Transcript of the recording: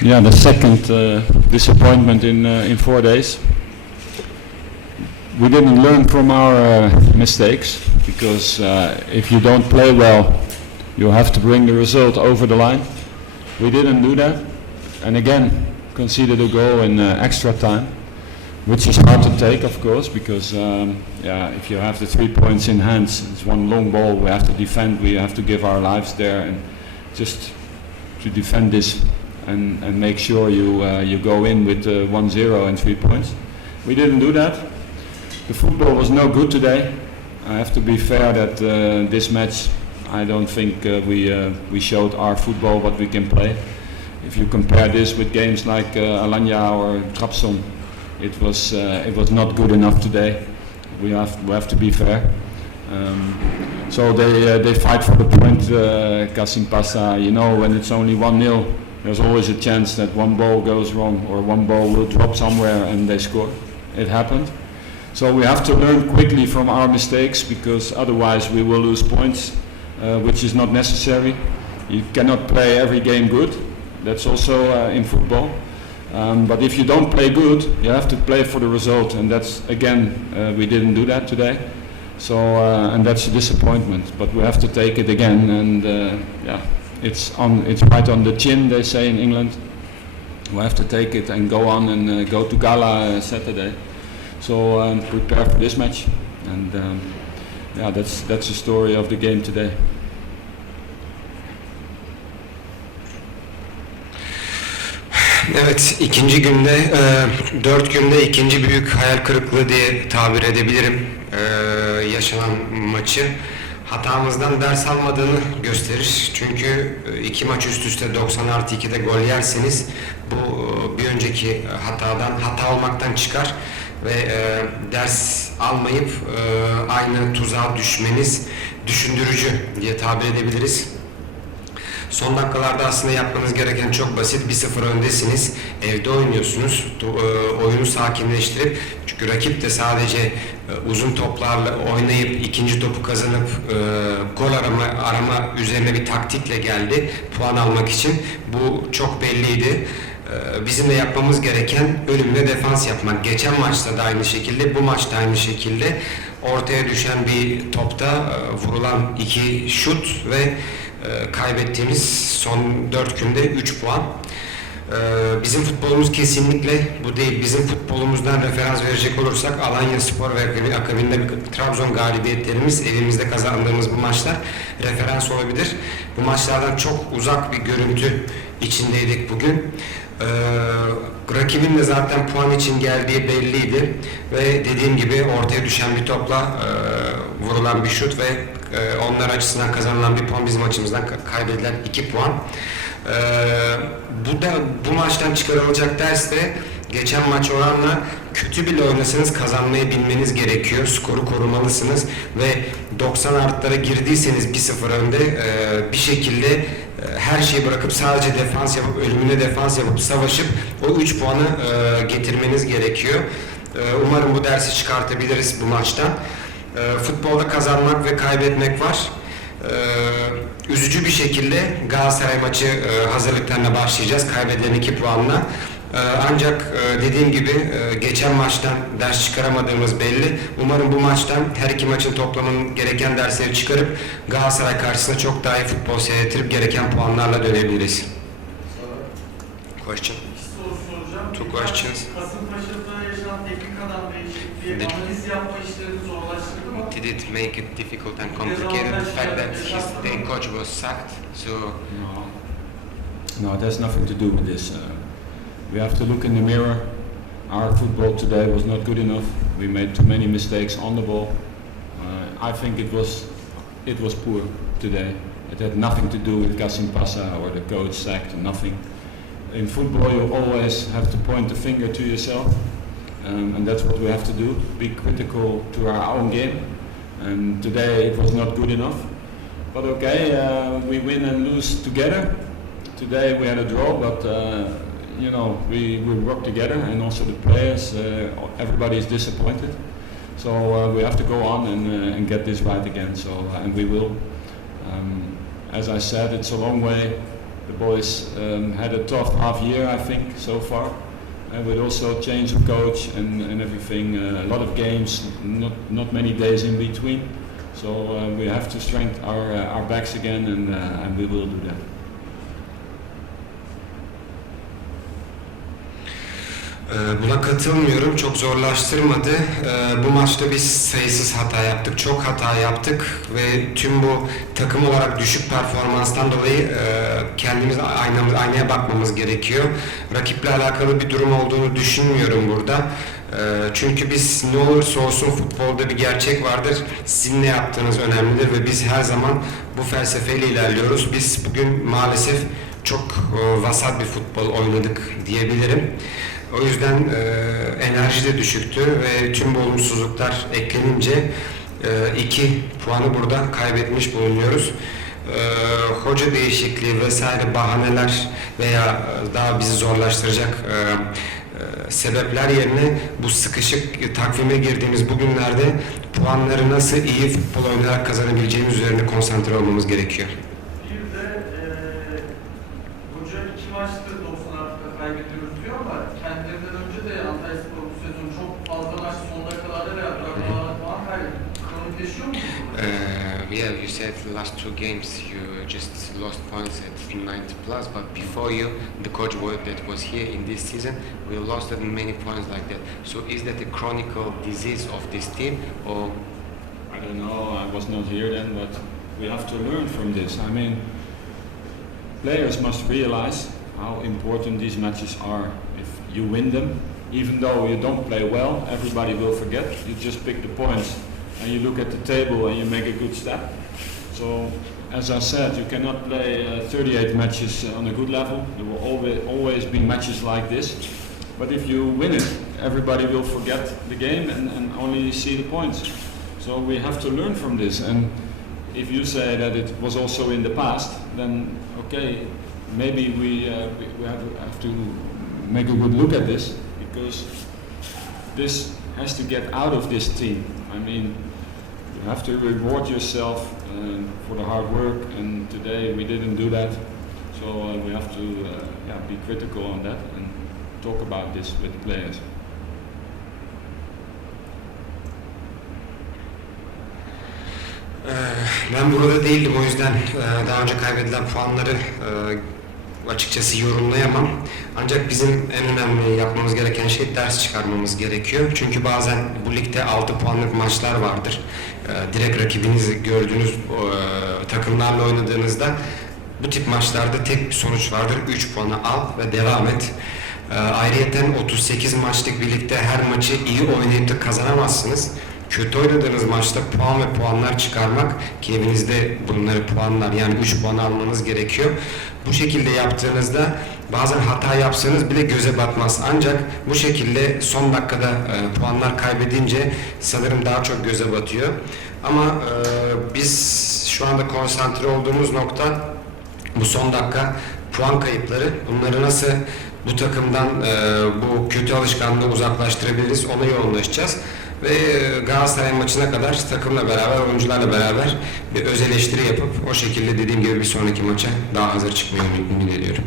Yeah, the second uh, disappointment in uh, in four days. We didn't learn from our uh, mistakes because uh, if you don't play well, you have to bring the result over the line. We didn't do that, and again conceded a goal in uh, extra time, which is hard to take, of course, because um, yeah, if you have the three points in hands, it's one long ball. We have to defend. We have to give our lives there, and just to defend this and, and make sure you, uh, you go in with uh, 1-0 and three points. We didn't do that. The football was no good today. I have to be fair that uh, this match, I don't think uh, we, uh, we showed our football what we can play. If you compare this with games like uh, Alanya or Trabzon, it was, uh, it was not good enough today. We have, we have to be fair. Um, so they, uh, they fight for the point, uh, Kasim Pasa. You know, when it's only 1-0, there's always a chance that one ball goes wrong or one ball will drop somewhere and they score. It happened. So we have to learn quickly from our mistakes because otherwise we will lose points, uh, which is not necessary. You cannot play every game good. That's also uh, in football. Um, but if you don't play good, you have to play for the result, and that's again uh, we didn't do that today. So uh, and that's a disappointment. But we have to take it again, and uh, yeah, it's on it's right on the chin, they say in England. We have to take it and go on and uh, go to Gala uh, Saturday. So um, prepare for this match, and um, yeah, that's that's the story of the game today. Evet, ikinci günde, e, dört günde ikinci büyük hayal kırıklığı diye tabir edebilirim e, yaşanan maçı. Hatamızdan ders almadığını gösterir. Çünkü e, iki maç üst üste 90 artı 2'de gol yerseniz bu e, bir önceki hatadan, hata olmaktan çıkar ve e, ders almayıp e, aynı tuzağa düşmeniz düşündürücü diye tabir edebiliriz. Son dakikalarda aslında yapmanız gereken çok basit. 1-0 öndesiniz. Evde oynuyorsunuz. E, oyunu sakinleştirip çünkü rakip de sadece e, uzun toplarla oynayıp ikinci topu kazanıp e, gol arama arama üzerine bir taktikle geldi puan almak için. Bu çok belliydi. E, Bizim de yapmamız gereken ölümle defans yapmak. Geçen maçta da aynı şekilde, bu maçta aynı şekilde ortaya düşen bir topta e, vurulan iki şut ve e, kaybettiğimiz son 4 günde 3 puan. E, Bizim futbolumuz kesinlikle bu değil. Bizim futbolumuzdan referans verecek olursak Alanya Spor ve akabi- akabinde Trabzon galibiyetlerimiz evimizde kazandığımız bu maçlar referans olabilir. Bu maçlardan çok uzak bir görüntü içindeydik bugün. Ee, rakibin de zaten puan için geldiği belliydi ve dediğim gibi ortaya düşen bir topla e, vurulan bir şut ve e, onlar açısından kazanılan bir puan bizim açımızdan ka- kaybedilen iki puan. Ee, bu da bu maçtan çıkarılacak ders de geçen maç oranla kötü bile oynasanız kazanmayı bilmeniz gerekiyor. Skoru korumalısınız ve 90 artılara girdiyseniz 1-0 önde e, bir şekilde e, her şeyi bırakıp sadece defans yapıp ölümüne defans yapıp savaşıp o 3 puanı e, getirmeniz gerekiyor. E, umarım bu dersi çıkartabiliriz bu maçtan. E, futbolda kazanmak ve kaybetmek var. Ee, üzücü bir şekilde Galatasaray maçı e, hazırlıklarına başlayacağız kaybedilen iki puanla. Ee, ancak e, dediğim gibi e, geçen maçtan ders çıkaramadığımız belli. Umarım bu maçtan her iki maçın toplamının gereken dersleri çıkarıp Galatasaray karşısında çok daha iyi futbol seyrettirip gereken puanlarla dönebiliriz. Question. Two questions. Kasımpaşa'da yaşanan teknik adam değişikliği Did- analiz yapma işlerini zorlaştırdı mı? Did it make it difficult and complicated the fact that his day coach was sacked? So No, no, it has nothing to do with this. Uh, we have to look in the mirror. Our football today was not good enough. We made too many mistakes on the ball. Uh, I think it was it was poor today. It had nothing to do with Kasim Pasa or the coach sacked. Nothing. In football, you always have to point the finger to yourself, um, and that's what we have to do. Be critical to our own game. And today it was not good enough. But okay, uh, we win and lose together. Today we had a draw, but uh, you know, we, we work together and also the players, uh, everybody is disappointed. So uh, we have to go on and, uh, and get this right again. So uh, and we will. Um, as I said, it's a long way. The boys um, had a tough half year, I think, so far. And with also change of coach and, and everything, uh, a lot of games, not not many days in between. So uh, we have to strengthen our uh, our backs again, and uh, and we will do that. Ee, Buna katılmıyorum. Çok zorlaştırmadı. Ee, Bu maçta biz sayısız hata yaptık. Çok hata yaptık ve tüm bu takım olarak düşük performanstan dolayı e, kendimiz aynamız, aynaya bakmamız gerekiyor. Rakiple alakalı bir durum olduğunu düşünmüyorum burada. Ee, Çünkü biz ne olursa olsun futbolda bir gerçek vardır. Sizin ne yaptığınız önemlidir ve biz her zaman bu felsefeyle ilerliyoruz. Biz bugün maalesef çok e, vasat bir futbol oynadık diyebilirim. O yüzden e, enerji de düşüktü ve tüm bu olumsuzluklar eklenince e, iki puanı burada kaybetmiş bulunuyoruz. E, hoca değişikliği vesaire bahaneler veya daha bizi zorlaştıracak e, e, sebepler yerine bu sıkışık takvime girdiğimiz bugünlerde puanları nasıl iyi futbol oynayarak kazanabileceğimiz üzerine konsantre olmamız gerekiyor. Uh, yeah, you said last two games you just lost points at 90 plus, but before you, the coach that was here in this season, we lost many points like that. So is that a chronicle disease of this team, or I don't know, I was not here then, but we have to learn from this. I mean, players must realize how important these matches are. If you win them, even though you don't play well, everybody will forget. You just pick the points and you look at the table and you make a good step. So, as I said, you cannot play uh, 38 matches on a good level. There will always, always be matches like this. But if you win it, everybody will forget the game and, and only see the points. So we have to learn from this. And if you say that it was also in the past, then okay, maybe we, uh, we, we have, have to make a good look at this because this has to get out of this team. I mean, you have to reward yourself uh, for the hard work, and today we didn't do that. So uh, we have to uh, yeah, be critical on that and talk about this with players. Ben burada değildim o yüzden daha önce kaybedilen puanları açıkçası yorumlayamam. Ancak bizim en önemli yapmamız gereken şey ders çıkarmamız gerekiyor. Çünkü bazen bu ligde 6 puanlık maçlar vardır. E, Direkt rakibinizi gördüğünüz takımlarla oynadığınızda bu tip maçlarda tek bir sonuç vardır. 3 puanı al ve devam et. E, Ayrıyeten 38 maçlık birlikte her maçı iyi oynayıp da kazanamazsınız. Kötü oynadığınız maçta puan ve puanlar çıkarmak ki evinizde bunları puanlar yani 3 puan almanız gerekiyor. Bu şekilde yaptığınızda bazen hata yapsanız bile göze batmaz. Ancak bu şekilde son dakikada e, puanlar kaybedince sanırım daha çok göze batıyor. Ama e, biz şu anda konsantre olduğumuz nokta bu son dakika puan kayıpları bunları nasıl bu takımdan e, bu kötü alışkanlığı uzaklaştırabiliriz ona yoğunlaşacağız. Ve e, Galatasaray maçına kadar takımla beraber, oyuncularla beraber bir öz eleştiri yapıp o şekilde dediğim gibi bir sonraki maça daha hazır çıkmayı ümit ediyorum.